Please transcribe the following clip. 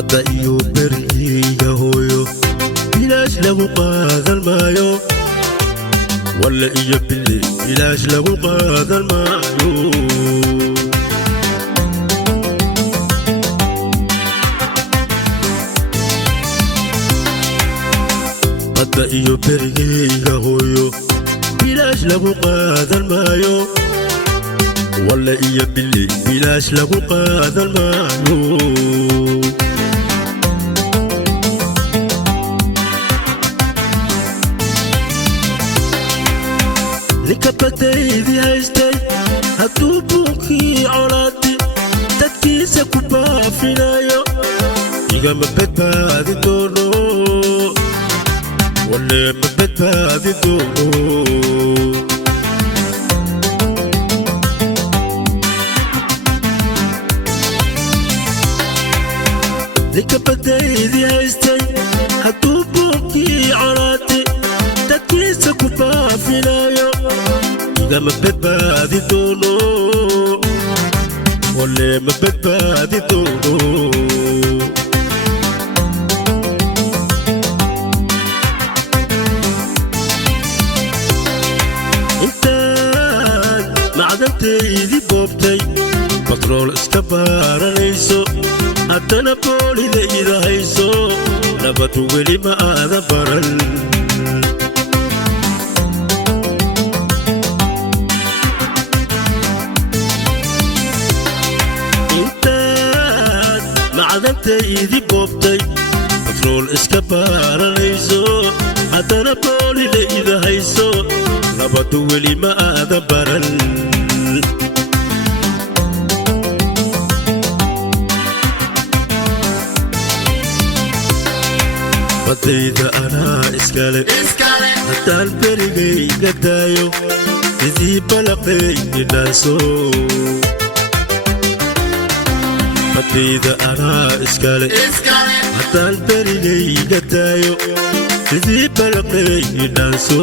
badda iyo beriga hooyo bilaash lagu qaadan maayo walla iyo bille bilaash lagu qaadan maayo badda iyo beriga hooyo bilaash lagu qaadan maayo walla iyo bille bilaash lagu qaadan maayo nikabadaydi haystay hadduu buunkii colaadi dadkiisa ku baafinayo igama badbaadi doono walle ma badbaadi doono nikabadaydi haystay hadduu buunkii colaadi dadkiisa ku baafinayo igama badbaadi doono walle ma badbaadi doono intaan macdantaydi boobtay batrool iska baaranayso haddana boolidayda hayso nabadu weli ma aadan baran intaan macdantaydi boobtay batrool iska baaranayso haddana boolidayda hayso nabadu weli ma aadan baran badayda anaa iskale haddaan berigayga daayo sidii balaqaygi dhaaso badayda anaa iskale haddaan berigayga daayo sidii balaqaygi dhaaso